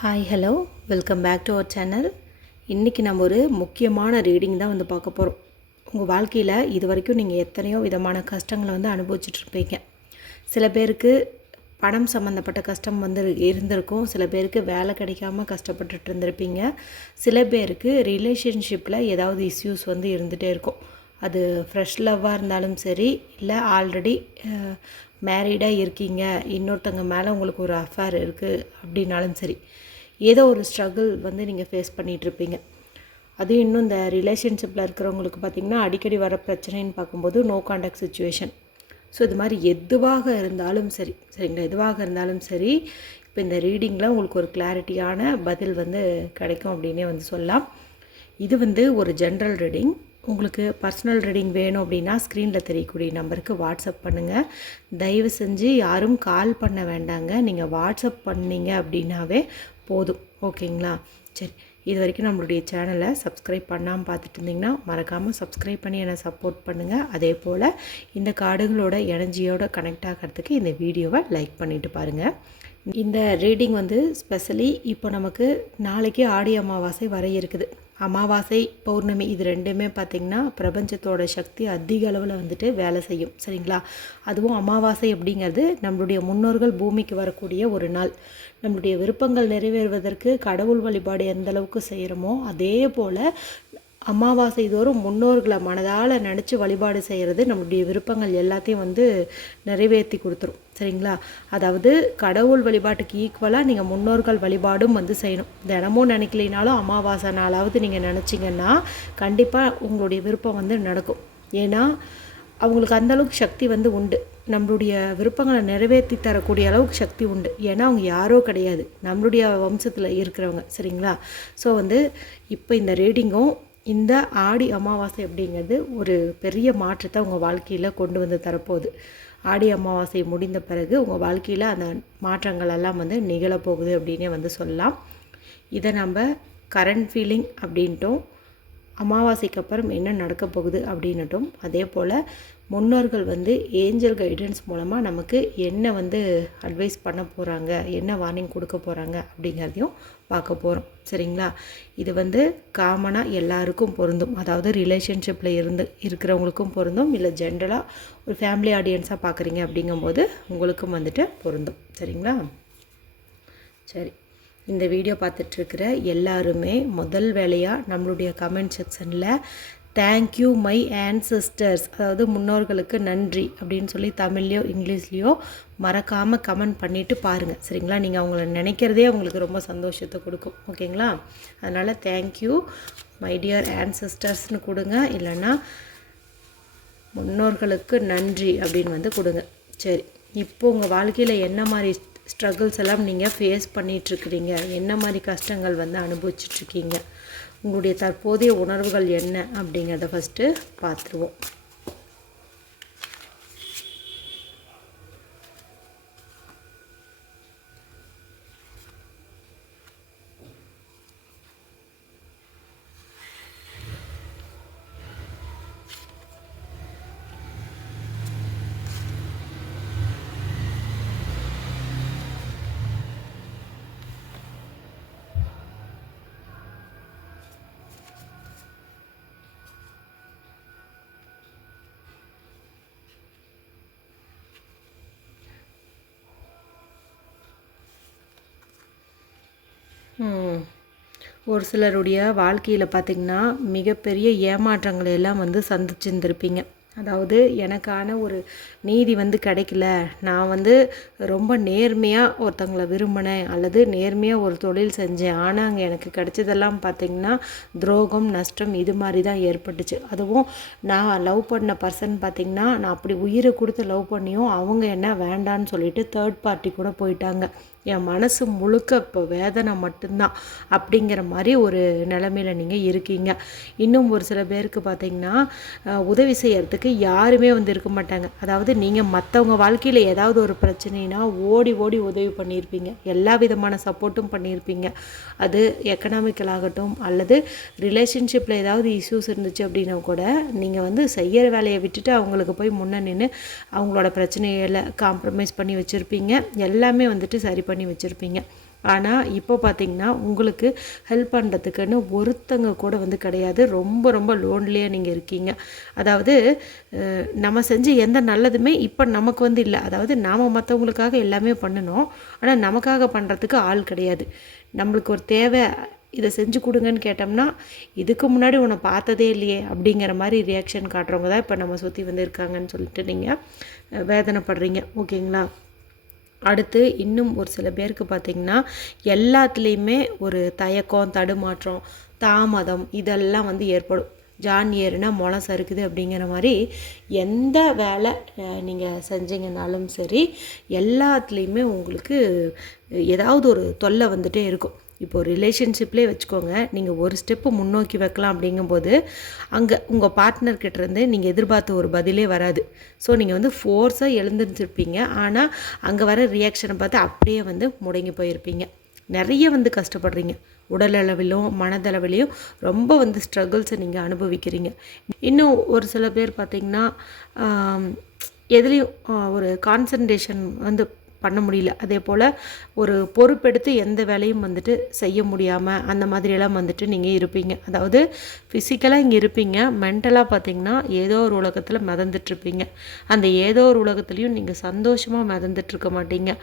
Hi hello welcome back to our channel. இன்றைக்கி நம்ம ஒரு முக்கியமான ரீடிங் தான் வந்து பார்க்க போகிறோம். உங்கள் வாழ்க்கையில் இது வரைக்கும் நீங்கள் எத்தனையோ விதமான கஷ்டங்களை வந்து அனுபவிச்சுட்ருப்பீங்க. சில பேருக்கு பணம் சம்மந்தப்பட்ட கஷ்டம் வந்து இருந்திருக்கும், சில பேருக்கு வேலை கிடைக்காமல் கஷ்டப்பட்டுட்டு இருந்திருப்பீங்க, சில பேருக்கு ரிலேஷன்ஷிப்பில் ஏதாவது இஷ்யூஸ் வந்து இருந்துகிட்டே இருக்கும். அது ஃப்ரெஷ் லவ்வாக இருந்தாலும் சரி, இல்லை ஆல்ரெடி மேரீடாக இருக்கீங்க, இன்னொருத்தங்க மேலே உங்களுக்கு ஒரு அஃபேர் இருக்குது அப்படின்னாலும் சரி, ஏதோ ஒரு ஸ்ட்ரகிள் வந்து நீங்கள் ஃபேஸ் பண்ணிகிட்ருப்பீங்க. அதுவும் இன்னும் இந்த ரிலேஷன்ஷிப்பில் இருக்கிறவங்களுக்கு பார்த்திங்கன்னா அடிக்கடி வர பிரச்சனைன்னு பார்க்கும்போது நோ கான்டாக்ட் சுச்சுவேஷன். ஸோ இது மாதிரி எதுவாக இருந்தாலும் சரி, சரிங்களா, எதுவாக இருந்தாலும் சரி, இப்போ இந்த ரீடிங்கில் உங்களுக்கு ஒரு கிளாரிட்டியான பதில் வந்து கிடைக்கும் அப்படின்னே வந்து சொல்லலாம். இது வந்து ஒரு ஜென்ரல் ரீடிங். உங்களுக்கு பர்சனல் ரீடிங் வேணும் அப்படின்னா ஸ்க்ரீனில் தெரியக்கூடிய நம்பருக்கு வாட்ஸ்அப் பண்ணுங்கள். தயவு செஞ்சு யாரும் கால் பண்ண வேண்டாங்க, நீங்கள் வாட்ஸ்அப் பண்ணிங்க அப்படின்னாவே போதும். ஓகேங்களா? சரி, இது வரைக்கும் நம்மளுடைய சேனலை சப்ஸ்கிரைப் பண்ணாமல் பார்த்துட்டு இருந்திங்கன்னா மறக்காமல் சப்ஸ்கிரைப் பண்ணி என்னை சப்போர்ட் பண்ணுங்கள். அதே போல் இந்த கார்டுகளோட எனர்ஜியோட கனெக்ட் ஆகிறதுக்கு இந்த வீடியோவை லைக் பண்ணிவிட்டு பாருங்கள். இந்த ரீடிங் வந்து ஸ்பெஷலி இப்போ நமக்கு நாளைக்கு ஆடி அமாவாசை வர இருக்குது. அமாவாசை பௌர்ணமி இது ரெண்டுமே பார்த்திங்கன்னா பிரபஞ்சத்தோட சக்தி அதிக அளவில் வந்துட்டு வேலை செய்யும். சரிங்களா? அதுவும் அமாவாசை அப்படிங்கிறது நம்மளுடைய முன்னோர்கள் பூமிக்கு வரக்கூடிய ஒரு நாள். நம்மளுடைய விருப்பங்கள் நிறைவேறுவதற்கு கடவுள் வழிபாடு எந்த அளவுக்கு செய்கிறோமோ அதே போல் அமாவாசை தோறும் முன்னோர்களை மனதால் நினச்சி வழிபாடு செய்கிறது நம்மளுடைய விருப்பங்கள் எல்லாத்தையும் வந்து நிறைவேற்றி கொடுத்துரும். சரிங்களா? அதாவது கடவுள் வழிபாட்டுக்கு ஈக்குவலாக நீங்கள் முன்னோர்கள் வழிபாடும் வந்து செய்யணும். தினமும் நினைக்கலினாலும் அமாவாசை நாளாவது நீங்கள் நினச்சிங்கன்னா கண்டிப்பாக உங்களுடைய விருப்பம் வந்து நடக்கும். ஏன்னா அவங்களுக்கு அந்தளவுக்கு சக்தி வந்து உண்டு. நம்மளுடைய விருப்பங்களை நிறைவேற்றி தரக்கூடிய அளவுக்கு சக்தி உண்டு. ஏன்னா அவங்க யாரோ கிடையாது, நம்மளுடைய வம்சத்தில் இருக்கிறவங்க. சரிங்களா? ஸோ வந்து இப்போ இந்த ரீடிங்கும் இந்த ஆடி அமாவாசை அப்படிங்கிறது ஒரு பெரிய மாற்றத்தை உங்கள் வாழ்க்கையில் கொண்டு வந்து தரப்போகுது. ஆடி அமாவாசை முடிந்த பிறகு உங்கள் வாழ்க்கையில் அந்த மாற்றங்கள் எல்லாம் வந்து நிகழப்போகுது அப்படின்னே வந்து சொல்லலாம். இதை நம்ம கரண்ட் ஃபீலிங் அப்படின்ட்டும், அமாவாசைக்கு அப்புறம் என்ன நடக்க போகுது அப்படின்னுட்டும், அதே போல் முன்னோர்கள் வந்து ஏஞ்சல் கைடன்ஸ் மூலமாக நமக்கு என்ன வந்து அட்வைஸ் பண்ண போகிறாங்க, என்ன வார்னிங் கொடுக்க போகிறாங்க அப்படிங்கிறதையும் பார்க்க போகிறோம். சரிங்களா? இது வந்து காமனாக எல்லாருக்கும் பொருந்தும். அதாவது ரிலேஷன்ஷிப்பில் இருக்கிறவங்களுக்கும் பொருந்தும், இல்லை ஜென்ரலாக ஒரு ஃபேமிலி ஆடியன்ஸாக பார்க்குறீங்க அப்படிங்கும்போது உங்களுக்கும் வந்துட்டு பொருந்தும். சரிங்களா? சரி, இந்த வீடியோ பார்த்துட்ருக்கிற எல்லாருமே முதல் வேலையாக நம்மளுடைய கமெண்ட் செக்ஷனில் தேங்க்யூ மை ஆன்செஸ்டர்ஸ், அதாவது முன்னோர்களுக்கு நன்றி அப்படின்னு சொல்லி தமிழ்லையோ இங்கிலீஷ்லேயோ மறக்காமல் கமெண்ட் பண்ணிவிட்டு பாருங்கள். சரிங்களா? நீங்கள் அவங்கள நினைக்கிறதே அவங்களுக்கு ரொம்ப சந்தோஷத்தை கொடுக்கும். ஓகேங்களா? அதனால் தேங்க்யூ மை டியர் ஆன்செஸ்டர்ஸ்னு கொடுங்க, இல்லைன்னா முன்னோர்களுக்கு நன்றி அப்படின்னு வந்து கொடுங்க. சரி, இப்போது உங்கள் வாழ்க்கையில் என்ன மாதிரி ஸ்ட்ரகிள்ஸ் எல்லாம் நீங்கள் ஃபேஸ் பண்ணிகிட்ருக்கிறீங்க, என்ன மாதிரி கஷ்டங்கள் வந்து அனுபவிச்சிட்ருக்கீங்க, உங்களுடைய தற்போதைய உணர்வுகள் என்ன அப்படிங்கிறத ஃபஸ்ட்டு பார்த்துருவோம். ஒரு சிலருடைய வாழ்க்கையில் பார்த்திங்கன்னா மிகப்பெரிய ஏமாற்றங்களை எல்லாம் வந்து சந்திச்சுருந்துருப்பீங்க. அதாவது எனக்கான ஒரு நீதி வந்து கிடைக்கல, நான் வந்து ரொம்ப நேர்மையாக ஒருத்தங்களை விரும்பினேன் அல்லது நேர்மையாக ஒரு தொழில் செஞ்சேன், ஆனால் அங்கே எனக்கு கிடைச்சதெல்லாம் பார்த்திங்கன்னா துரோகம், நஷ்டம் இது மாதிரி தான் ஏற்பட்டுச்சு. அதுவும் நான் லவ் பண்ண பர்சன் பார்த்திங்கன்னா நான் அப்படி உயிரை கொடுத்து லவ் பண்ணியும் அவங்க என்ன வேண்டான்னு சொல்லிட்டு தேர்ட் பார்ட்டி கூட போயிட்டாங்க. என் மனசு முழுக்க இப்போ வேதனை மட்டும்தான் அப்படிங்கிற மாதிரி ஒரு நிலைமையில் நீங்கள் இருக்கீங்க. இன்னும் ஒரு சில பேருக்கு பார்த்திங்கன்னா உதவி செய்கிறதுக்கு யாருமே வந்து இருக்க மாட்டாங்க. அதாவது நீங்கள் மற்றவங்க வாழ்க்கையில் ஏதாவது ஒரு பிரச்சனைனா ஓடி ஓடி உதவி பண்ணியிருப்பீங்க, எல்லா விதமான சப்போர்ட்டும் பண்ணியிருப்பீங்க. அது எக்கனாமிக்கலாகட்டும் அல்லது ரிலேஷன்ஷிப்பில் ஏதாவது இஷ்யூஸ் இருந்துச்சு அப்படின்னா கூட நீங்கள் வந்து செய்கிற வேலையை விட்டுட்டு அவங்களுக்கு போய் முன்னே நின்று அவங்களோட பிரச்சனைகளை காம்ப்ரமைஸ் பண்ணி வச்சுருப்பீங்க, எல்லாமே வந்துட்டு சரி பண்ணி வச்சுருப்பீங்க. ஆனால் இப்போ பார்த்திங்கன்னா உங்களுக்கு ஹெல்ப் பண்ணுறதுக்குன்னு ஒருத்தங்க கூட வந்து கிடையாது. ரொம்ப ரொம்ப லோன்லியாக நீங்கள் இருக்கீங்க. அதாவது நம்ம செஞ்ச எந்த நல்லதுமே இப்போ நமக்கு வந்து இல்லை. அதாவது நாம் மற்றவங்களுக்காக எல்லாமே பண்ணணும், ஆனால் நமக்காக பண்ணுறதுக்கு ஆள் கிடையாது. நம்மளுக்கு ஒரு தேவை, இதை செஞ்சு கொடுங்கன்னு கேட்டோம்னா, இதுக்கு முன்னாடி உன்னை பார்த்ததே இல்லையே அப்படிங்கிற மாதிரி ரியாக்ஷன் காட்டுறவங்க தான் இப்போ நம்ம சுற்றி வந்து இருக்காங்கன்னு சொல்லிட்டு நீங்கள் வேதனைப்படுறீங்க. ஓகேங்களா? அடுத்து இன்னும் ஒரு சில பேருக்கு பார்த்திங்கன்னா எல்லாத்துலேயுமே ஒரு தயக்கம், தடுமாற்றம், தாமதம் இதெல்லாம் வந்து ஏற்படும். ஜான் ஏறுனா முளை சறுக்குது அப்படிங்கிற மாதிரி எந்த வேலை நீங்கள் செஞ்சீங்கன்னாலும் சரி, எல்லாத்துலேயுமே உங்களுக்கு ஏதாவது ஒரு தொல்லை வந்துகிட்டே இருக்கும். இப்போது ரிலேஷன்ஷிப்லேயே வச்சுக்கோங்க, நீங்கள் ஒரு ஸ்டெப்பு முன்னோக்கி வைக்கலாம் அப்படிங்கும்போது அங்கே உங்கள் பார்ட்னர்கிட்டேருந்து நீங்கள் எதிர்பார்த்த ஒரு பதிலே வராது. ஸோ நீங்கள் வந்து ஃபோர்ஸாக எழுந்திருச்சிருப்பீங்க, ஆனால் அங்கே வர ரியாக்ஷனை பார்த்து அப்படியே வந்து முடங்கி போயிருப்பீங்க. நிறைய வந்து கஷ்டப்படுறீங்க. உடலளவிலும் மனதளவிலையும் ரொம்ப வந்து ஸ்ட்ரகிள்ஸை நீங்கள் அனுபவிக்கிறீங்க. இன்னும் ஒரு சில பேர் பார்த்திங்கன்னா எதுலேயும் ஒரு கான்சன்ட்ரேஷன் வந்து பண்ண முடியல. அதே போல் ஒரு பொறுப்பெடுத்து எந்த வேலையும் வந்துட்டு செய்ய முடியாமல் அந்த மாதிரியெல்லாம் வந்துட்டு நீங்கள் இருப்பீங்க. அதாவது ஃபிசிக்கலாக இங்கே இருப்பீங்க, மென்டலாக பார்த்திங்கன்னா ஏதோ ஒரு உலகத்தில் மிதந்துட்டுருப்பீங்க. அந்த ஏதோ ஒரு உலகத்துலேயும் நீங்கள் சந்தோஷமாக மிதந்துட்டுருக்க மாட்டீங்க.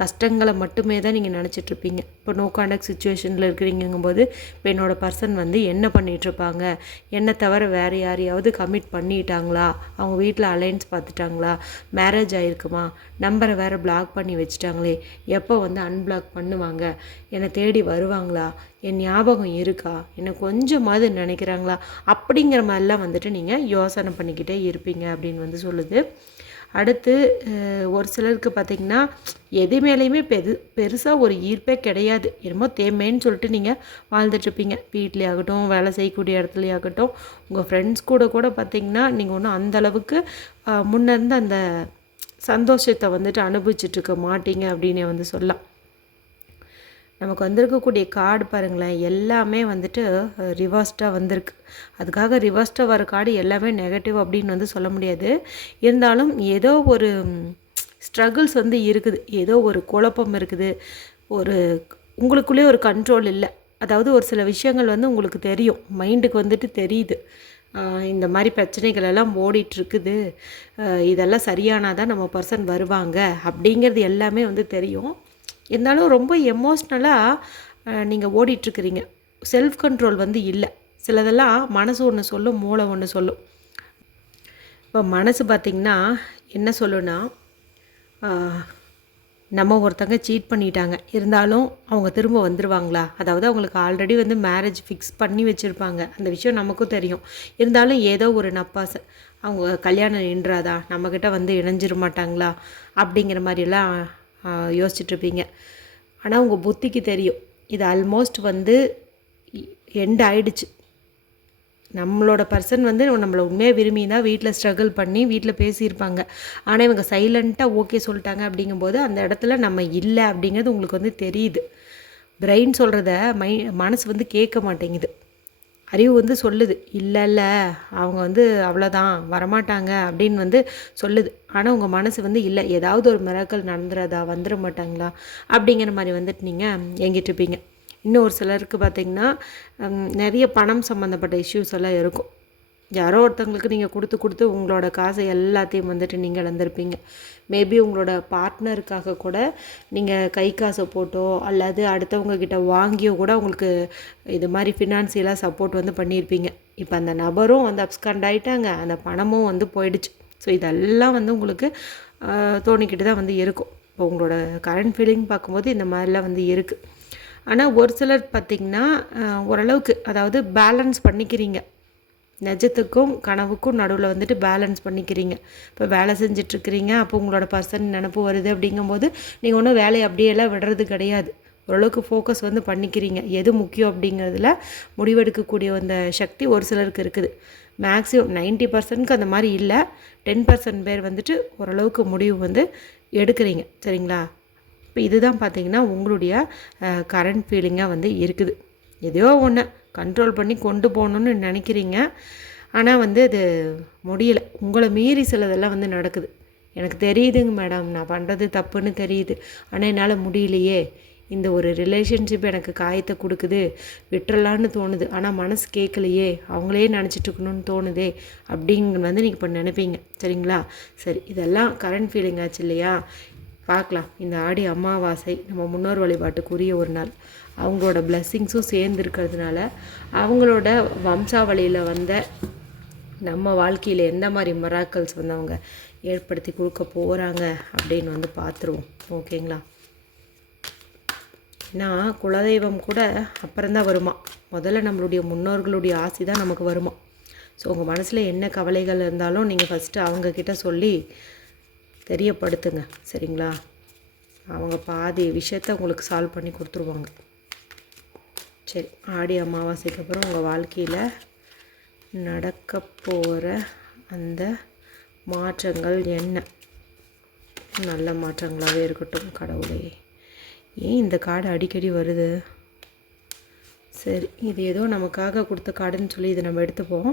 கஷ்டங்களை மட்டுமே தான் நீங்கள் நினச்சிட்ருப்பீங்க. இப்போ நோ கான்டாக்ட் சுச்சுவேஷனில் இருக்கிறீங்கும்போது இப்போ என்னோடய பர்சன் வந்து என்ன பண்ணிகிட்ருப்பாங்க, என்னை தவிர வேறு யாரையாவது கமிட் பண்ணிட்டாங்களா, அவங்க வீட்டில் அலைன்ஸ் பார்த்துட்டாங்களா, மேரேஜ் ஆகிருக்குமா, நம்பரை வேறு பிளாக் பண்ணி வச்சுட்டாங்களே, எப்போ வந்து அன்பிளாக் பண்ணுவாங்க, என்னை தேடி வருவாங்களா, என் ஞாபகம் இருக்கா, என்னை கொஞ்சமாவது நினைக்கிறாங்களா, அப்படிங்கிற மாதிரிலாம் வந்துட்டு நீங்கள் யோசனை பண்ணிக்கிட்டே இருப்பீங்க அப்படின்னு வந்து சொல்லுது. அடுத்து ஒரு சிலருக்கு பார்த்திங்கன்னா எது மேலேயுமே பெருசாக ஒரு ஈர்ப்பே கிடையாது. என்னமோ தேமேன்னு சொல்லிட்டு நீங்கள் வாழ்ந்துட்டுருப்பீங்க. வீட்லேயே ஆகட்டும், வேலை செய்யக்கூடிய இடத்துலையே ஆகட்டும், உங்கள் ஃப்ரெண்ட்ஸ் கூட பார்த்திங்கன்னா நீங்கள் ஒன்றும் அந்தளவுக்கு முன்ன இருந்த அந்த சந்தோஷத்தை வந்துட்டு அனுபவிச்சுட்ருக்க மாட்டீங்க அப்படின்னு வந்து சொல்லலாம். நமக்கு வந்திருக்கக்கூடிய கார்டு பாருங்களேன், எல்லாமே வந்துட்டு ரிவர்ஸ்டாக வந்திருக்கு. அதுக்காக ரிவர்ஸ்டாக வர கார்டு எல்லாமே நெகட்டிவ் அப்படின்னு வந்து சொல்ல முடியாது. இருந்தாலும் ஏதோ ஒரு ஸ்ட்ரகிள்ஸ் வந்து இருக்குது, ஏதோ ஒரு குழப்பம் இருக்குது, ஒரு உங்களுக்குள்ளே ஒரு கண்ட்ரோல் இல்லை. அதாவது ஒரு சில விஷயங்கள் வந்து உங்களுக்கு தெரியும், மைண்டுக்கு வந்துட்டு தெரியுது, இந்த மாதிரி பிரச்சனைகள் எல்லாம் ஓடிட்டுருக்குது, இதெல்லாம் சரியானால் தான் நம்ம பர்சன் வருவாங்க அப்படிங்கிறது எல்லாமே வந்து தெரியும். இருந்தாலும் ரொம்ப எமோஷ்னலாக நீங்கள் ஓடிட்டுருக்குறீங்க. செல்ஃப் கண்ட்ரோல் வந்து இல்லை. சிலதெல்லாம் மனசு ஒன்று சொல்லும், மூளை ஒன்று சொல்லும். இப்போ மனசு பார்த்திங்கன்னா என்ன சொல்லுன்னா, நம்ம ஒருத்தங்க சீட் பண்ணிட்டாங்க, இருந்தாலும் அவங்க திரும்ப வந்துடுவாங்களா, அதாவது அவங்களுக்கு ஆல்ரெடி வந்து மேரேஜ் ஃபிக்ஸ் பண்ணி வச்சுருப்பாங்க, அந்த விஷயம் நமக்கும் தெரியும். இருந்தாலும் ஏதோ ஒரு நப்பாசை, அவங்க கல்யாணம் நின்றாதா, நம்மக்கிட்ட வந்து இணைஞ்சிட மாட்டாங்களா அப்படிங்கிற மாதிரிலாம் யோசிச்சுட்ருப்பீங்க. ஆனால் உங்கள் புத்திக்கு தெரியும் இது ஆல்மோஸ்ட் வந்து எண்ட் ஆயிடுச்சு. நம்மளோட பர்சன் வந்து நம்மளை உண்மையாக விரும்பினா வீட்டில் ஸ்ட்ரகிள் பண்ணி வீட்டில் பேசியிருப்பாங்க. ஆனால் இவங்க சைலண்ட்டாக ஓகே சொல்லிட்டாங்க அப்படிங்கும்போது அந்த இடத்துல நம்ம இல்லை அப்படிங்கிறது உங்களுக்கு வந்து தெரியுது. பிரெயின் சொல்கிறத மனசு வந்து கேட்க மாட்டேங்குது. அறிவு வந்து சொல்லுது, இல்லை அவங்க வந்து அவ்வளோதான் வரமாட்டாங்க அப்படின்னு வந்து சொல்லுது. ஆனால் உங்கள் மனசு வந்து இல்லை, ஏதாவது ஒரு மிராக்கல் நடந்துடாதா, வந்துட மாட்டாங்களா அப்படிங்கிற மாதிரி வந்துட்டு நீங்கள் ஏங்கிட்டுருப்பீங்க. இன்னும் ஒரு சிலருக்கு பார்த்திங்கன்னா நிறைய பணம் சம்மந்தப்பட்ட இஷ்யூஸ் எல்லாம் இருக்கும். யாரோ ஒருத்தவங்களுக்கு நீங்கள் கொடுத்து உங்களோட காசை எல்லாத்தையும் வந்துட்டு நீங்கள் இழந்திருப்பீங்க. மேபி உங்களோட பார்ட்னருக்காக கூட நீங்கள் கை காசை போட்டோ அல்லது அடுத்தவங்கக்கிட்ட வாங்கியோ கூட உங்களுக்கு இது மாதிரி ஃபினான்சியலாக சப்போர்ட் வந்து பண்ணியிருப்பீங்க. இப்போ அந்த நபரும் வந்து அப்ஸ்காண்ட் ஆகிட்டாங்க, அந்த பணமும் வந்து போயிடுச்சு. ஸோ இதெல்லாம் வந்து உங்களுக்கு தோணிக்கிட்டு தான் வந்து இருக்கும். இப்போ உங்களோட கரண்ட் ஃபீலிங் பார்க்கும்போது இந்த மாதிரிலாம் வந்து இருக்குது. ஆனால் ஒரு சிலர் பார்த்திங்கன்னா ஓரளவுக்கு, அதாவது பேலன்ஸ் பண்ணிக்கிறீங்க, நிஜத்துக்கும் கனவுக்கும் நடுவில் வந்துட்டு பேலன்ஸ் பண்ணிக்கிறீங்க. இப்போ வேலை செஞ்சிட்ருக்கிறீங்க, அப்போ உங்களோட பர்சன் நினப்பு வருது அப்படிங்கும்போது நீங்கள் ஒன்றும் வேலையை அப்படியெல்லாம் விடுறது கிடையாது. ஓரளவுக்கு ஃபோக்கஸ் வந்து பண்ணிக்கிறீங்க, எது முக்கியம் அப்படிங்கிறதுல முடிவெடுக்கக்கூடிய அந்த சக்தி ஒரு சிலருக்கு இருக்குது. மேக்ஸிமம் 90% அந்த மாதிரி இல்லை, 10% பேர் வந்துட்டு ஓரளவுக்கு முடிவு வந்து எடுக்கிறீங்க. சரிங்களா? இப்போ இதுதான் பார்த்திங்கன்னா உங்களுடைய கரண்ட் ஃபீலிங்காக வந்து இருக்குது. எதையோ ஒன்று கண்ட்ரோல் பண்ணி கொண்டு போகணுன்னு நினைக்கிறீங்க, ஆனால் வந்து அது முடியலை. உங்களை மீறி சிலதெல்லாம் வந்து நடக்குது. எனக்கு தெரியுதுங்க மேடம், நான் பண்ணுறது தப்புன்னு தெரியுது, ஆனால் என்னால் முடியலையே, இந்த ஒரு ரிலேஷன்ஷிப் எனக்கு காயத்தை கொடுக்குது, விட்டுறலான்னு தோணுது, ஆனால் மனசு கேட்கலையே, அவங்களே நினச்சிட்டு இருக்கணும்னு தோணுதே அப்படிங்கிறது வந்து நீங்கள் இப்போ நினைப்பீங்க. சரிங்களா? சரி, இதெல்லாம் கரண்ட் ஃபீலிங் ஆச்சு இல்லையா? பார்க்கலாம். இந்த ஆடி அமாவாசை நம்ம முன்னோர் வழிபாட்டுக்குரிய ஒரு நாள். அவங்களோட பிளெஸ்ஸிங்ஸும் சேர்ந்து இருக்கிறதுனால அவங்களோட வம்சாவளியில் வந்த நம்ம வாழ்க்கையில் எந்த மாதிரி மிராக்கல்ஸ் வந்து அவங்க ஏற்படுத்தி கொடுக்க போகிறாங்க அப்படின்னு வந்து பார்த்துருவோம். ஓகேங்களா? ஏன்னா குலதெய்வம் கூட அப்புறம்தான் வருமா. முதல்ல நம்மளுடைய முன்னோர்களுடைய ஆசை தான் நமக்கு வருமா. ஸோ உங்கள் மனசில் என்ன கவலைகள் இருந்தாலும் நீங்கள் ஃபஸ்ட்டு அவங்கக்கிட்ட சொல்லி தெரியப்படுத்துங்க. சரிங்களா? அவங்க பாதி விஷயத்த உங்களுக்கு சால்வ் பண்ணி கொடுத்துருவாங்க. சரி, ஆடி அமாவாசைக்கு அப்புறம் உங்கள் வாழ்க்கையில் நடக்க போகிற அந்த மாற்றங்கள் என்ன? நல்ல மாற்றங்களாகவே இருக்கட்டும் கடவுளே. ஏன் இந்த கார்டு அடிக்கடி வருது? சரி, இது ஏதோ நமக்காக கொடுத்த கார்டுன்னு சொல்லி இதை நம்ம எடுத்துப்போம்.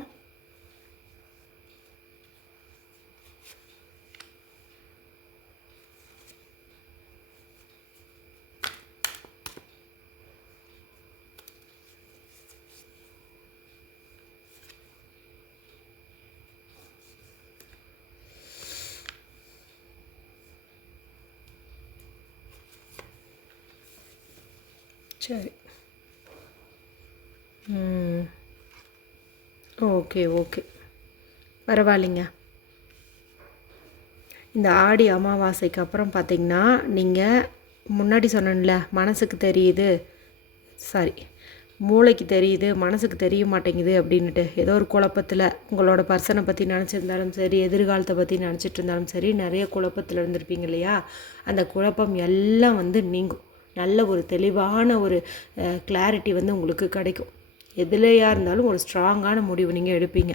சரி, ஓகே ஓகே, பரவாயில்லைங்க. இந்த ஆடி அமாவாசைக்கு அப்புறம் பார்த்திங்கன்னா, நீங்கள் முன்னாடி சொன்னேன்ல, மனசுக்கு தெரியுது, சாரி மூளைக்கு தெரியுது, மனசுக்கு தெரிய மாட்டேங்குது அப்படின்ட்டு ஏதோ ஒரு குழப்பத்தில் உங்களோட பர்சனை பற்றி நினச்சிருந்தாலும் சரி, எதிர்காலத்தை பற்றி நினச்சிட்டு இருந்தாலும் சரி, நிறைய குழப்பத்தில் இருந்திருப்பீங்க இல்லையா? அந்த குழப்பம் எல்லாம் வந்து நீங்கும். நல்ல ஒரு தெளிவான ஒரு கிளாரிட்டி வந்து உங்களுக்கு கிடைக்கும். எதுலையாக இருந்தாலும் ஒரு ஸ்ட்ராங்கான முடிவு நீங்கள் எடுப்பீங்க.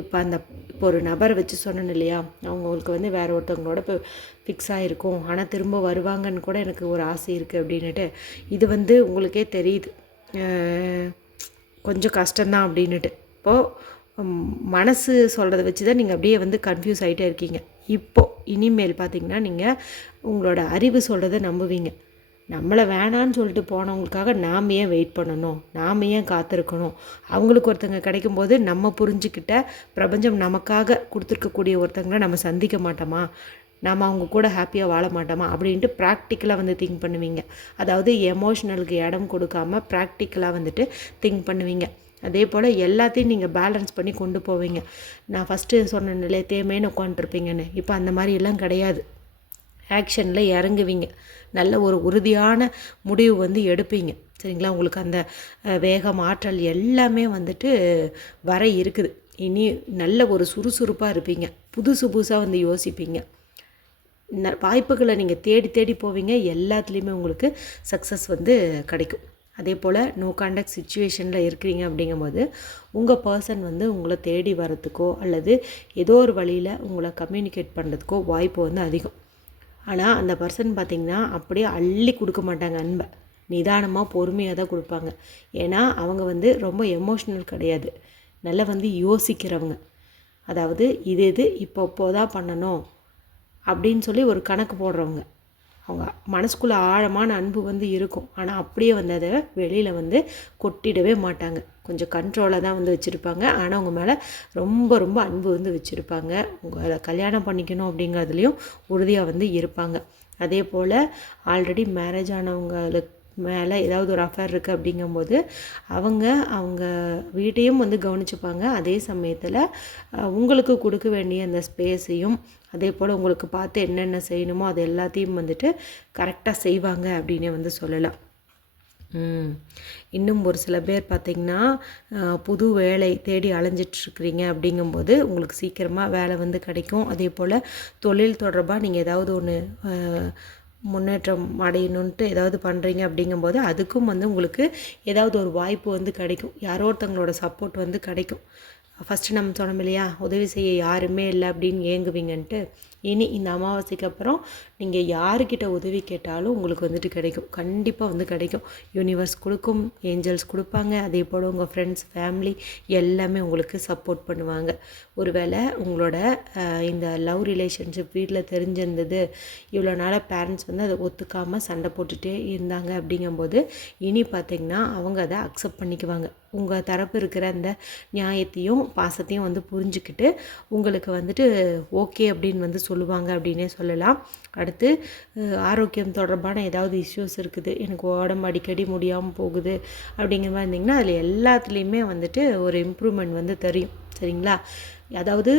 இப்போ ஒரு நபரை வச்சு சொன்னேன் இல்லையா, அவங்களுக்கு வந்து வேறு ஒருத்தவங்களோட இப்போ ஃபிக்ஸ் ஆகிருக்கும், ஆனால் திரும்ப வருவாங்கன்னு கூட எனக்கு ஒரு ஆசை இருக்குது அப்படின்னுட்டு. இது வந்து உங்களுக்கே தெரியுது கொஞ்சம் கஷ்டம்தான் அப்படின்னுட்டு. இப்போது மனசு சொல்கிறத வச்சு தான் நீங்கள் அப்படியே வந்து கன்ஃபியூஸ் ஆகிட்டே இருக்கீங்க. இப்போது இனிமேல் பார்த்திங்கன்னா நீங்கள் உங்களோட அறிவு சொல்கிறத நம்புவீங்க. நம்மளை வேணான்னு சொல்லிட்டு போனவங்களுக்காக நாம் ஏன் வெயிட் பண்ணணும், நாம் ஏன் காத்திருக்கணும்? அவங்களுக்கு ஒருத்தங்க கிடைக்கும்போது நம்ம புரிஞ்சுக்கிட்ட பிரபஞ்சம் நமக்காக கொடுத்துருக்கக்கூடிய ஒருத்தங்களை நம்ம சந்திக்க மாட்டோமா, நாம் அவங்க கூட ஹாப்பியாக வாழ மாட்டோமா அப்படின்ட்டு ப்ராக்டிக்கலாக வந்து திங்க் பண்ணுவீங்க. அதாவது எமோஷ்னலுக்கு இடம் கொடுக்காம ப்ராக்டிக்கலாக வந்துட்டு திங்க் பண்ணுவீங்க. அதே போல் எல்லாத்தையும் நீங்கள் பேலன்ஸ் பண்ணி கொண்டு போவீங்க. நான் ஃபஸ்ட்டு சொன்ன நிலையே தேமேன்னு உட்காந்துருப்பீங்கன்னு, இப்போ அந்த மாதிரிலாம் கிடையாது. ஆக்ஷனில் இறங்குவீங்க. நல்ல ஒரு உறுதியான முடிவு வந்து எடுப்பீங்க. சரிங்களா? உங்களுக்கு அந்த வேகம், ஆற்றல் எல்லாமே வந்துட்டு வர இருக்குது. இனி நல்ல ஒரு சுறுசுறுப்பாக இருப்பீங்க. புதுசாக வந்து யோசிப்பீங்க. வாய்ப்புகளை நீங்கள் தேடி தேடி போவீங்க. எல்லாத்துலேயுமே உங்களுக்கு சக்ஸஸ் வந்து கிடைக்கும். அதே போல் நோ கான்டாக்ட் சுச்சுவேஷனில் இருக்கிறீங்க அப்படிங்கும்போது உங்கள் பர்சன் வந்து உங்களை தேடி வரத்துக்கோ அல்லது ஏதோ ஒரு வழியில் உங்களை கம்யூனிகேட் பண்ணுறதுக்கோ வாய்ப்பு வந்து அதிகம். ஆனால் அந்த பர்சன் பார்த்திங்கன்னா அப்படியே அள்ளி கொடுக்க மாட்டாங்க அன்பை. நிதானமாக பொறுமையாக தான் கொடுப்பாங்க. ஏன்னா அவங்க வந்து ரொம்ப எமோஷ்னல் கிடையாது, நல்லா வந்து யோசிக்கிறவங்க. அதாவது இது இப்போ தான் பண்ணணும் அப்படின்னு சொல்லி ஒரு கணக்கு போடுறவங்க. அவங்க மனசுக்குள்ளே ஆழமான அன்பு வந்து இருக்கும், ஆனால் அப்படியே வந்து அதை வெளியில் வந்து கொட்டிடவே மாட்டாங்க. கொஞ்சம் கண்ட்ரோலாக தான் வந்து வச்சுருப்பாங்க. ஆனால் அவங்க மேலே ரொம்ப ரொம்ப அன்பு வந்து வச்சுருப்பாங்க. உங்களை கல்யாணம் பண்ணிக்கணும் அப்படிங்கிறதுலையும் உறுதியாக வந்து இருப்பாங்க. அதே போல் ஆல்ரெடி மேரேஜ் ஆனவங்களுக்கு மேலே ஏதாவது ஒரு அஃபேர் இருக்குது அப்படிங்கும்போது அவங்க வீட்டையும் வந்து கவனிச்சுப்பாங்க. அதே சமயத்தில் உங்களுக்கு கொடுக்க வேண்டிய அந்த ஸ்பேஸையும் அதே போல் உங்களுக்கு பார்த்து என்னென்ன செய்யணுமோ அது எல்லாத்தையும் வந்துட்டு கரெக்டாக செய்வாங்க அப்படின்னே வந்து சொல்லலாம். இன்னும் ஒரு சில பேர் பார்த்திங்கன்னா புது வேலை தேடி அலைஞ்சிட்ருக்கிறீங்க அப்படிங்கும்போது உங்களுக்கு சீக்கிரமாக வேலை வந்து கிடைக்கும். அதே போல் தொழில் தொடர்பாக நீங்கள் ஏதாவது ஒன்று முன்னேற்றம் அடையணுன்ட்டு ஏதாவது பண்ணுறீங்க அப்படிங்கும்போது அதுக்கும் வந்து உங்களுக்கு ஏதாவது ஒரு வாய்ப்பு வந்து கிடைக்கும். யாரோ ஒருத்தவங்களோட சப்போர்ட் வந்து கிடைக்கும். ஃபஸ்ட்டு நம்ம சொன்னோம் இல்லையா, உதவி செய்ய யாருமே இல்லை அப்படின்னு ஏங்குவீங்கன்ட்டு, இனி இந்த அமாவாசைக்கு அப்புறம் நீங்கள் யாருக்கிட்ட உதவி கேட்டாலும் உங்களுக்கு வந்துட்டு கிடைக்கும், கண்டிப்பாக வந்து கிடைக்கும். யூனிவர்ஸ் கொடுக்கும், ஏஞ்சல்ஸ் கொடுப்பாங்க, அதே போல் உங்கள் ஃப்ரெண்ட்ஸ் ஃபேமிலி எல்லாமே உங்களுக்கு சப்போர்ட் பண்ணுவாங்க. ஒருவேளை உங்களோட இந்த லவ் ரிலேஷன்ஷிப் வீட்டில் தெரிஞ்சிருந்தது, இவ்வளோ நாளாக பேரண்ட்ஸ் வந்து அதை ஒத்துக்காமல் சண்டை போட்டுகிட்டே இருந்தாங்க அப்படிங்கும்போது இனி பார்த்திங்கன்னா அவங்க அதை அக்செப்ட் பண்ணிக்குவாங்க. உங்கள் தரப்பு இருக்கிற அந்த நியாயத்தையும் பாசத்தையும் வந்து புரிஞ்சுக்கிட்டு உங்களுக்கு வந்துட்டு ஓகே அப்படின்னு வந்து சொல்லுவாங்க அப்படின்னே சொல்லலாம். அடுத்து ஆரோக்கியம் தொடர்பான ஏதாவது இஷ்யூஸ் இருக்குது, எனக்கு உடம்பு அடிக்கடி முடியாமல் போகுது அப்படிங்கிற மாதிரி இருந்திங்கன்னா அதில் எல்லாத்துலேயுமே வந்துட்டு ஒரு இம்ப்ரூவ்மெண்ட் வந்து தெரியும். சரிங்களா? அதாவது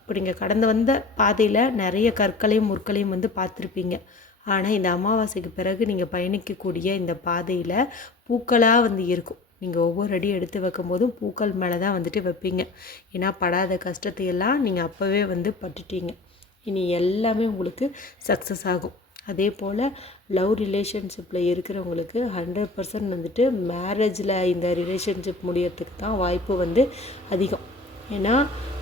இப்போ நீங்கள் கடந்து வந்த பாதையில் நிறைய கற்களையும் முற்களையும் வந்து பார்த்துருப்பீங்க. ஆனால் இந்த அமாவாசைக்கு பிறகு நீங்கள் பயணிக்கக்கூடிய இந்த பாதையில் பூக்களாக வந்து இருக்கும். நீங்கள் ஒவ்வொரு அடி எடுத்து வைக்கும்போதும் பூக்கள் மேலே தான் வந்துட்டு வைப்பீங்க. ஏன்னா படாத கஷ்டத்தையெல்லாம் நீங்கள் அப்போவே வந்து பட்டுட்டீங்க. இனி எல்லாமே உங்களுக்கு சக்ஸஸ் ஆகும். அதே போல் லவ் ரிலேஷன்ஷிப்பில் இருக்கிறவங்களுக்கு 100% வந்துட்டு மேரேஜில் இந்த ரிலேஷன்ஷிப் முடியறதுக்கு தான் வாய்ப்பு வந்து அதிகம். ஏன்னா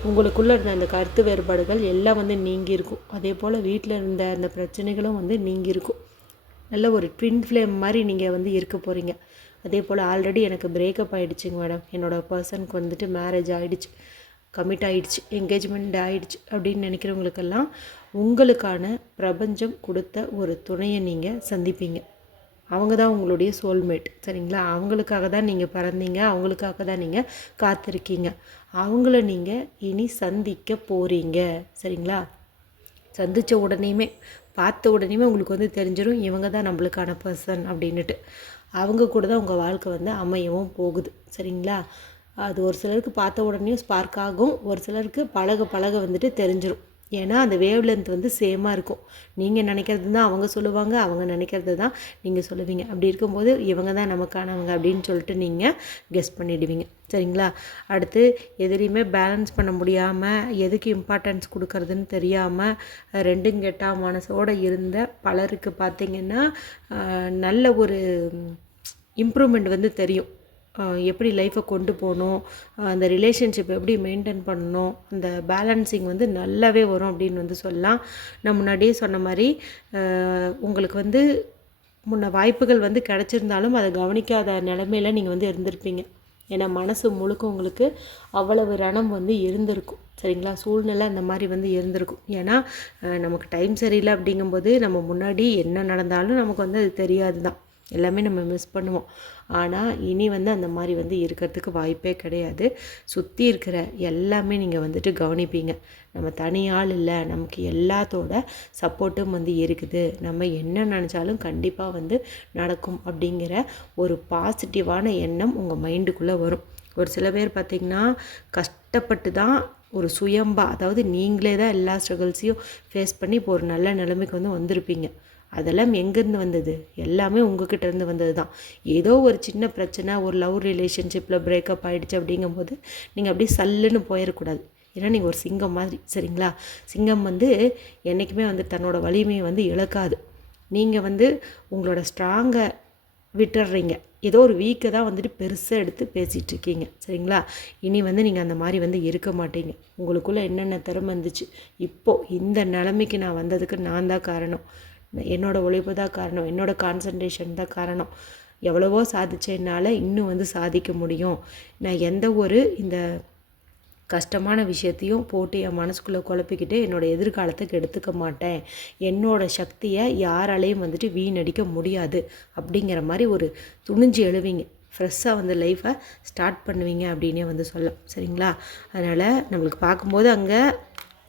உங்களுக்குள்ளே இருந்த அந்த கருத்து வேறுபாடுகள் எல்லாம் வந்து நீங்கியிருக்கும். அதே போல் வீட்டில் இருந்த அந்த பிரச்சனைகளும் வந்து நீங்கியிருக்கும். நல்ல ஒரு ட்வின் ஃப்ளேம் மாதிரி நீங்கள் வந்து இருக்க போகிறீங்க. அதே போல் ஆல்ரெடி எனக்கு பிரேக்கப் ஆகிடுச்சிங்க மேடம், என்னோடய பர்சனுக்கு வந்துட்டு மேரேஜ் ஆகிடுச்சு, கமிட் ஆகிடுச்சு, என்கேஜ்மெண்ட் ஆகிடுச்சு அப்படின்னு நினைக்கிறவங்களுக்கெல்லாம் உங்களுக்கான பிரபஞ்சம் கொடுத்த ஒரு துணையை நீங்கள் சந்திப்பீங்க. அவங்க தான் உங்களுடைய சோல்மேட். சரிங்களா? அவங்களுக்காக தான் நீங்கள் பிறந்தீங்க, அவங்களுக்காக தான் நீங்கள் காத்திருக்கீங்க. அவங்கள நீங்கள் இனி சந்திக்க போகிறீங்க. சரிங்களா? சந்தித்த உடனேயுமே பார்த்த உடனேயுமே உங்களுக்கு வந்து தெரிஞ்சிடும் இவங்க தான் நம்மளுக்கான பர்சன் அப்படின்ட்டு. அவங்க கூட தான் உங்கள் வாழ்க்கை வந்து அமையவும் போகுது. சரிங்களா? அது ஒரு சிலருக்கு பார்த்த உடனே ஸ்பார்க் ஆகும், ஒரு சிலருக்கு பழக பழக வந்துட்டு தெரிஞ்சிடும். ஏன்னா அந்த வேவ் லென்த் வந்து சேமாக இருக்கும். நீங்கள் நினைக்கிறது தான் அவங்க சொல்லுவாங்க, அவங்க நினைக்கிறது தான் நீங்கள் சொல்லுவீங்க. அப்படி இருக்கும்போது இவங்க தான் நமக்கானவங்க அப்படின்னு சொல்லிட்டு நீங்கள் கெஸ் பண்ணிடுவீங்க. சரிங்களா? அடுத்து எதிரையுமே பேலன்ஸ் பண்ண முடியாமல் எதுக்கு இம்பார்ட்டன்ஸ் கொடுக்கறதுன்னு தெரியாமல் ரெண்டும் கெட்டா மனசோடு இருந்த பலருக்கு பார்த்திங்கன்னா நல்ல ஒரு இம்ப்ரூவ்மெண்ட் வந்து தெரியும். எப்படி லைஃப்பை கொண்டு போகணும், அந்த ரிலேஷன்ஷிப் எப்படி மெயின்டைன் பண்ணணும், அந்த பேலன்சிங் வந்து நல்லாவே வரும் அப்படின்னு வந்து சொல்லலாம். நான் முன்னாடியே சொன்ன மாதிரி உங்களுக்கு வந்து முன்ன வாய்ப்புகள் வந்து கிடச்சிருந்தாலும் அதை கவனிக்காத நிலமையில் நீங்கள் வந்து இருந்திருப்பீங்க. ஏன்னா மனசு முழுக்க உங்களுக்கு அவ்வளவு ரணம் வந்து இருந்திருக்கும். சரிங்களா? சூழ்நிலை அந்த மாதிரி வந்து இருந்திருக்கும். ஏன்னா நமக்கு டைம் சரியில்லை அப்படிங்கும்போது நம்ம முன்னாடி என்ன நடந்தாலும் நமக்கு வந்து அது தெரியாது தான், எல்லாமே நம்ம மிஸ் பண்ணுவோம். ஆனால் இனி வந்து அந்த மாதிரி வந்து இருக்கிறதுக்கு வாய்ப்பே கிடையாது. சுற்றி இருக்கிற எல்லாமே நீங்கள் வந்துட்டு கவனிப்பீங்க. நம்ம தனியாள் இல்லை, நமக்கு எல்லாத்தோட சப்போர்ட்டும் வந்து இருக்குது, நம்ம என்ன நினச்சாலும் கண்டிப்பாக வந்து நடக்கும் அப்படிங்கிற ஒரு பாசிட்டிவான எண்ணம் உங்கள் மைண்டுக்குள்ளே வரும். ஒரு சில பேர் பார்த்திங்கன்னா கஷ்டப்பட்டு தான் ஒரு சுயம்பா, அதாவது நீங்களே தான் எல்லா ஸ்ட்ரகிள்ஸையும் ஃபேஸ் பண்ணி இப்போ ஒரு நல்ல நிலைமைக்கு வந்து வந்திருப்பீங்க. அதெல்லாம் எங்கேருந்து வந்தது? எல்லாமே உங்ககிட்ட இருந்து வந்தது தான். ஏதோ ஒரு சின்ன பிரச்சனை, ஒரு லவ் ரிலேஷன்ஷிப்பில் பிரேக்கப் ஆகிடுச்சு அப்படிங்கும்போது நீங்கள் அப்படியே சல்லுன்னு போயிடக்கூடாது. ஏன்னா நீங்கள் ஒரு சிங்கம் மாதிரி. சரிங்களா? சிங்கம் வந்து என்றைக்குமே வந்து தன்னோட வலிமையை வந்து இழக்காது. நீங்கள் வந்து உங்களோட ஸ்ட்ராங்கை விட்டுடுறீங்க, ஏதோ ஒரு வீக்கை தான் வந்துட்டு பெருசாக எடுத்து பேசிகிட்டு இருக்கீங்க. சரிங்களா? இனி வந்து நீங்கள் அந்த மாதிரி வந்து இருக்க மாட்டீங்க. உங்களுக்குள்ளே என்னென்ன திறமை இருந்துச்சு, இப்போது இந்த நிலைமைக்கு நான் வந்ததுக்கு நான் தான் காரணம், என்னோடய உழைப்பு தான் காரணம், என்னோடய கான்சன்ட்ரேஷன் தான் காரணம், எவ்வளவோ சாதிச்சதுனால இன்னும் வந்து சாதிக்க முடியும், நான் எந்த ஒரு இந்த கஷ்டமான விஷயத்தையும் போட்டு என் மனசுக்குள்ளே குழப்பிக்கிட்டு என்னோடய எதிர்காலத்துக்கு எடுத்துக்க மாட்டேன், என்னோடய சக்தியை யாராலையும் வந்துட்டு வீணடிக்க முடியாது அப்படிங்கிற மாதிரி ஒரு துணிஞ்சு எழுவீங்க. ஃப்ரெஷ்ஷாக வந்து லைஃப்பை ஸ்டார்ட் பண்ணுவீங்க அப்படின்னே வந்து சொல்லலாம். சரிங்களா? அதனால் நம்மளுக்கு பார்க்கும்போது அங்கே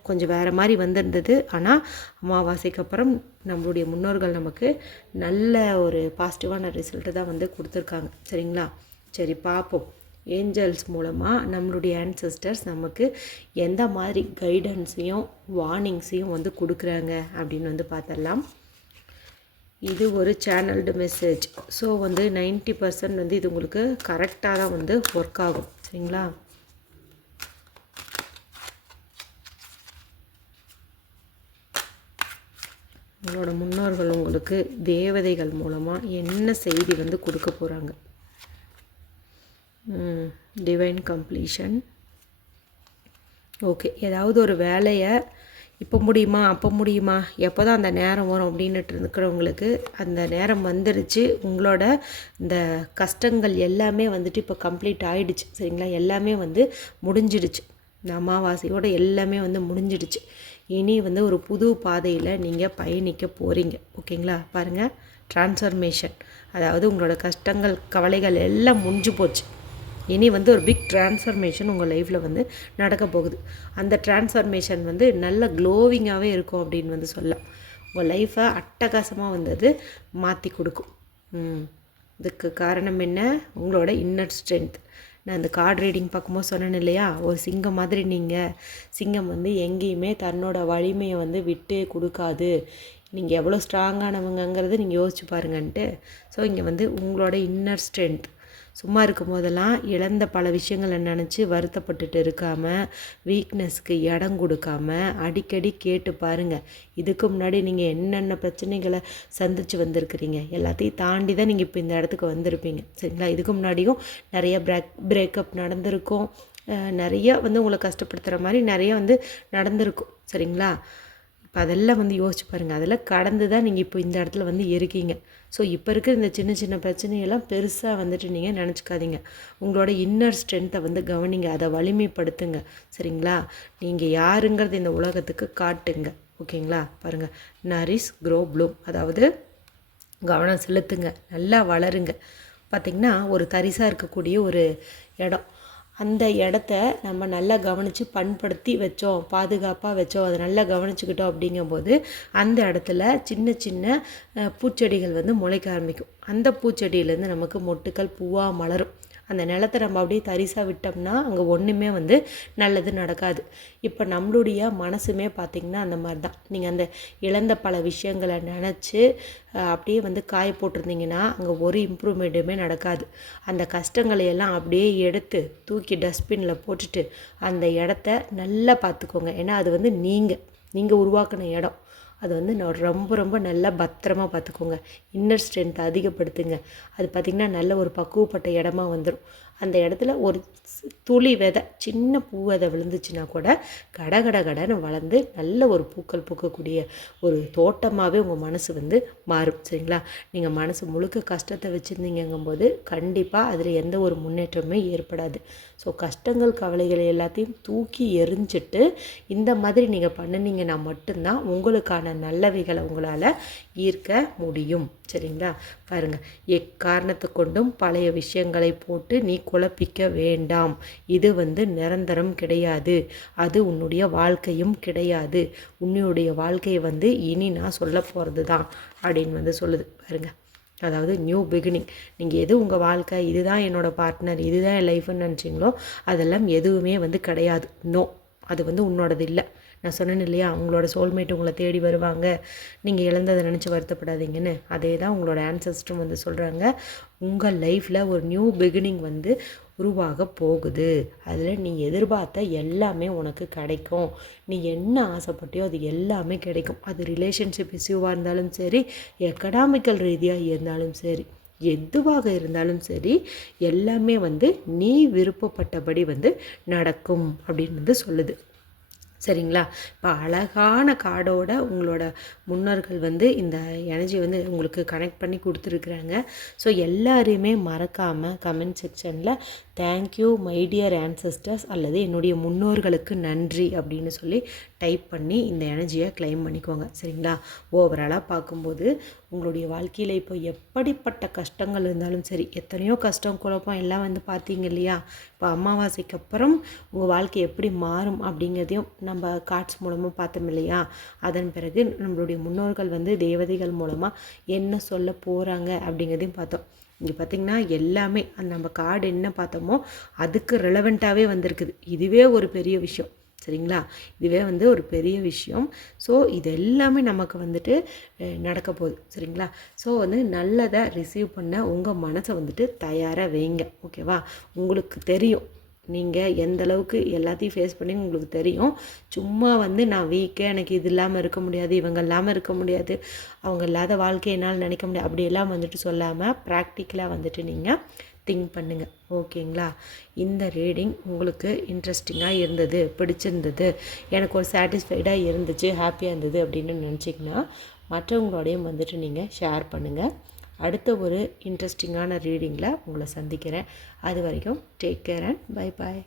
கொஞ்சம் வேறு மாதிரி வந்திருந்தது. ஆனால் அமாவாசைக்கு அப்புறம் நம்மளுடைய முன்னோர்கள் நமக்கு நல்ல ஒரு பாசிட்டிவான ரிசல்ட்டு தான் வந்து கொடுத்துருக்காங்க. சரிங்களா? சரி, பார்ப்போம் ஏஞ்சல்ஸ் மூலமாக நம்மளுடைய ஆன்செஸ்டர்ஸ் நமக்கு எந்த மாதிரி கைடன்ஸையும் வார்னிங்ஸையும் வந்து கொடுக்குறாங்க அப்படின்னு வந்து பார்த்துடலாம். இது ஒரு சேனல்டு மெசேஜ். ஸோ வந்து 90% வந்து இது உங்களுக்கு கரெக்டாக தான் வந்து ஒர்க் ஆகும். சரிங்களா? உங்களோட முன்னோர்கள் உங்களுக்கு தேவதைகள் மூலமாக என்ன செய்தி வந்து கொடுக்க போகிறாங்க? Divine completion. ஓகே, ஏதாவது ஒரு வேலையை இப்போ முடியுமா, அப்போ முடியுமா, எப்போ தான் அந்த நேரம் வரும் அப்படின்னுட்டு இருக்கிறவங்களுக்கு அந்த நேரம் வந்துடுச்சு. உங்களோட இந்த கஷ்டங்கள் எல்லாமே வந்துட்டு இப்போ கம்ப்ளீட் ஆகிடுச்சு. சரிங்களா, எல்லாமே வந்து முடிஞ்சிடுச்சு. இந்த அமாவாசையோடு எல்லாமே வந்து முடிஞ்சிடுச்சு. இனி வந்து ஒரு புது பாதையில் நீங்கள் பயணிக்க போகிறீங்க. ஓகேங்களா, பாருங்கள், ட்ரான்ஸ்ஃபர்மேஷன், அதாவது உங்களோட கஷ்டங்கள் கவலைகள் எல்லாம் முடிஞ்சு போச்சு. இனி வந்து ஒரு பிக் ட்ரான்ஸ்ஃபர்மேஷன் உங்கள் லைஃப்பில் வந்து நடக்க போகுது. அந்த ட்ரான்ஸ்ஃபர்மேஷன் வந்து நல்ல க்ளோவிங்காகவே இருக்கும் அப்படின்னு வந்து சொல்லலாம். உங்கள் லைஃப்பை அட்டகாசமாக வந்து அது மாற்றி கொடுக்கும். இதுக்கு காரணம் என்ன? உங்களோட இன்னர் ஸ்ட்ரென்த். நான் இந்த கார்டு ரீடிங் பார்க்கும்போது சொன்னேன் இல்லையா, ஒரு சிங்கம் மாதிரி நீங்கள். சிங்கம் வந்து எங்கேயுமே தன்னோட வலிமையை வந்து விட்டு கொடுக்காது. நீங்கள் எவ்வளோ ஸ்ட்ராங்கானவங்கிறது நீங்கள் யோசிச்சு பாருங்கன்ட்டு. ஸோ இங்கே வந்து உங்களோட இன்னர் ஸ்ட்ரென்த். சும்மா இருக்கும் போதெல்லாம் இழந்த பல விஷயங்களை நினச்சி வருத்தப்பட்டுட்டு இருக்காமல், வீக்னஸ்க்கு இடம் கொடுக்காம அடிக்கடி கேட்டு பாருங்கள். இதுக்கு முன்னாடி நீங்கள் என்னென்ன பிரச்சனைகளை சந்தித்து வந்திருக்கிறீங்க, எல்லாத்தையும் தாண்டி தான் நீங்கள் இப்போ இந்த இடத்துக்கு வந்திருப்பீங்க. சரிங்களா, இதுக்கு முன்னாடியும் நிறைய பிரேக்கப் நடந்திருக்கும், நிறைய வந்து உங்களை கஷ்டப்படுத்துகிற மாதிரி நிறைய வந்து நடந்திருக்கும். சரிங்களா, இப்போ அதெல்லாம் வந்து யோசிச்சு பாருங்கள். அதெல்லாம் கடந்து தான் நீங்கள் இப்போ இந்த இடத்துல வந்து இருக்கீங்க. ஸோ இப்போ இருக்கிற இந்த சின்ன சின்ன பிரச்சனையெல்லாம் பெருசாக வந்துட்டு நீங்கள் நினச்சிக்காதீங்க. உங்களோட இன்னர் ஸ்ட்ரென்த்தை வந்து கவனிங்க, அதை வலிமைப்படுத்துங்க. சரிங்களா, நீங்கள் யாருங்கிறது இந்த உலகத்துக்கு காட்டுங்க. ஓகேங்களா, பாருங்கள், நரிஷ் க்ரோ ப்ளூம், அதாவது கவனம் செலுத்துங்க, நல்லா வளருங்க. பார்த்திங்கன்னா ஒரு தரிசாக இருக்கக்கூடிய ஒரு இடம், அந்த இடத்த நம்ம நல்லா கவனித்து பண்படுத்தி வச்சோம், பாதுகாப்பாக வச்சோம், அதை நல்லா கவனிச்சுக்கிட்டோம். அப்படிங்கும்போது அந்த இடத்துல சின்ன சின்ன பூச்செடிகள் வந்து முளைக்க ஆரம்பிக்கும். அந்த பூச்செடியிலேருந்து நமக்கு மொட்டுக்கள் பூவாக மலரும். அந்த நிலத்தை நம்ம அப்படியே தரிசாக விட்டோம்னா அங்கே ஒன்றுமே வந்து நல்லது நடக்காது. இப்போ நம்மளுடைய மனசுமே பார்த்திங்கன்னா அந்த மாதிரி தான். நீங்கள் அந்த இழந்த பல விஷயங்களை நினச்சி அப்படியே வந்து காய போட்டிருந்தீங்கன்னா அங்கே ஒரு இம்ப்ரூவ்மெண்ட்டுமே நடக்காது. அந்த கஷ்டங்களை எல்லாம் அப்படியே எடுத்து தூக்கி டஸ்ட்பினில் போட்டுட்டு அந்த இடத்த நல்லா பார்த்துக்கோங்க. ஏன்னா அது வந்து நீங்கள் உருவாக்கின இடம். அது வந்து ரொம்ப ரொம்ப நல்லா பத்திரமா பார்த்துக்கோங்க. இன்னர் ஸ்ட்ரென்த்தை அதிகப்படுத்துங்க. அது பார்த்திங்கன்னா நல்ல ஒரு பக்குவப்பட்ட இடமா வந்துடும். அந்த இடத்துல ஒரு துளி விதை, சின்ன பூ விதை விழுந்துச்சுன்னா கூட கடகடன்னு வளர்ந்து நல்ல ஒரு பூக்கள் பூக்கக்கூடிய ஒரு தோட்டமாகவே உங்கள் மனசு வந்து மாறும். சரிங்களா, நீங்கள் மனசு முழுக்க கஷ்டத்தை வச்சுருந்தீங்கும்போது கண்டிப்பாக அதில் எந்த ஒரு முன்னேற்றமே ஏற்படாது. ஸோ கஷ்டங்கள் கவலைகளை எல்லாத்தையும் தூக்கி எறிஞ்சிட்டு இந்த மாதிரி நீங்கள் பண்ணினீங்கன்னா மட்டும்தான் உங்களுக்கான நல்லவைகளை உங்களால் ஈர்க்க முடியும். சரிங்களா, பாருங்கள், எக்காரணத்தை கொண்டும் பழைய விஷயங்களை போட்டு நீ குழப்பிக்க வேண்டாம். இது வந்து நிரந்தரம் கிடையாது, அது உன்னுடைய வாழ்க்கையும் கிடையாது. உன்னுடைய வாழ்க்கையை வந்து இனி நான் சொல்ல போகிறது தான் அப்படின்னு வந்து சொல்லுது. பாருங்கள், அதாவது நியூ பிகினிங். நீங்கள் எது உங்கள் வாழ்க்கை, இதுதான் என்னோடய பார்ட்னர், இதுதான் என் லைஃப்னு நினச்சிங்களோ அதெல்லாம் எதுவுமே வந்து கிடையாது. நோ, அது வந்து உன்னோடது இல்லை. நான் சொன்னேன் இல்லையா, உங்களோட சோல்மேட் உங்களை தேடி வருவாங்க, நீங்கள் இழந்ததை நினச்சி வருத்தப்படாதீங்கன்னு. அதே தான் உங்களோட ஆன்சஸ்டரும் வந்து சொல்கிறாங்க. உங்கள் லைஃப்பில் ஒரு நியூ பிகினிங் வந்து உருவாக போகுது. அதில் நீ எதிர்பார்த்த எல்லாமே உனக்கு கிடைக்கும். நீ என்ன ஆசைப்பட்டியோ அது எல்லாமே கிடைக்கும். அது ரிலேஷன்ஷிப் இஷ்யூவாக இருந்தாலும் சரி, எக்கனாமிக்கல் ரீதியாக இருந்தாலும் சரி, எதுவாக இருந்தாலும் சரி, எல்லாமே வந்து நீ விருப்பப்பட்டபடி வந்து நடக்கும் அப்படின்னு வந்து சொல்லுது. சரிங்களா, இப்போ அழகான கார்டோட உங்களோட முன்னோர்கள் வந்து இந்த எனர்ஜி வந்து உங்களுக்கு கனெக்ட் பண்ணி கொடுத்துருக்குறாங்க. ஸோ எல்லாரையுமே மறக்காமல் கமெண்ட் செக்ஷனில் தேங்க்யூ மை டியர் ஆன்சஸ்டர்ஸ் அல்லது என்னுடைய முன்னோர்களுக்கு நன்றி அப்படின்னு சொல்லி டைப் பண்ணி இந்த எனர்ஜியை கிளைம் பண்ணிக்கோங்க. சரிங்களா, ஓவராலாக பார்க்கும்போது உங்களுடைய வாழ்க்கையில் இப்போ எப்படிப்பட்ட கஷ்டங்கள் இருந்தாலும் சரி, எத்தனையோ கஷ்டம் குழப்பம் எல்லாம் வந்து பார்த்தீங்க இல்லையா, இப்போ அமாவாசைக்கு அப்புறம் உங்கள் வாழ்க்கை எப்படி மாறும் அப்படிங்கிறதையும் நம்ம கார்ட்ஸ் மூலமாக பார்த்தோம் இல்லையா. அதன் பிறகு நம்மளுடைய முன்னோர்கள் வந்து தேவதைகள் மூலமாக என்ன சொல்ல போகிறாங்க அப்படிங்கிறதையும் பார்த்தோம். இங்கே பார்த்திங்கன்னா எல்லாமே அந்த நம்ம கார்டு என்ன பார்த்தோமோ அதுக்கு ரெலவெண்ட்டாகவே வந்திருக்குது. இதுவே ஒரு பெரிய விஷயம். சரிங்களா, இதுவே வந்து ஒரு பெரிய விஷயம். ஸோ இது எல்லாமே நமக்கு வந்துட்டு நடக்க போகுது. சரிங்களா, ஸோ வந்து நல்லதை ரிசீவ் பண்ண உங்கள் மனசை வந்துட்டு தயாராக வைங்க. ஓகேவா, உங்களுக்கு தெரியும் நீங்கள் எந்த அளவுக்கு எல்லாத்தையும் ஃபேஸ் பண்ணி உங்களுக்கு தெரியும். சும்மா வந்து நான் வீக்கே, எனக்கு இது இல்லாமல் இருக்க முடியாது, இவங்க இல்லாமல் இருக்க முடியாது, அவங்க இல்லாத வாழ்க்கை என்னால் நினைக்க முடியாது அப்படியெல்லாம் வந்துட்டு சொல்லாமல் ப்ராக்டிக்கலாக வந்துட்டு நீங்கள் திங்க் பண்ணுங்கள். ஓகேங்களா? இந்த ரீடிங் உங்களுக்கு இன்ட்ரெஸ்டிங்காக இருந்தது, பிடிச்சிருந்தது, எனக்கு ஒரு சாட்டிஸ்ஃபைடாக இருந்துச்சு, ஹாப்பியாக இருந்தது அப்படின்னு நினச்சிங்கன்னா மற்றவங்களோடையும் வந்துட்டு நீங்கள் ஷேர் பண்ணுங்கள். அடுத்த ஒரு இன்ட்ரெஸ்டிங்கான ரீடிங்கில் உங்களை சந்திக்கிறேன். அது வரைக்கும் take care and bye bye.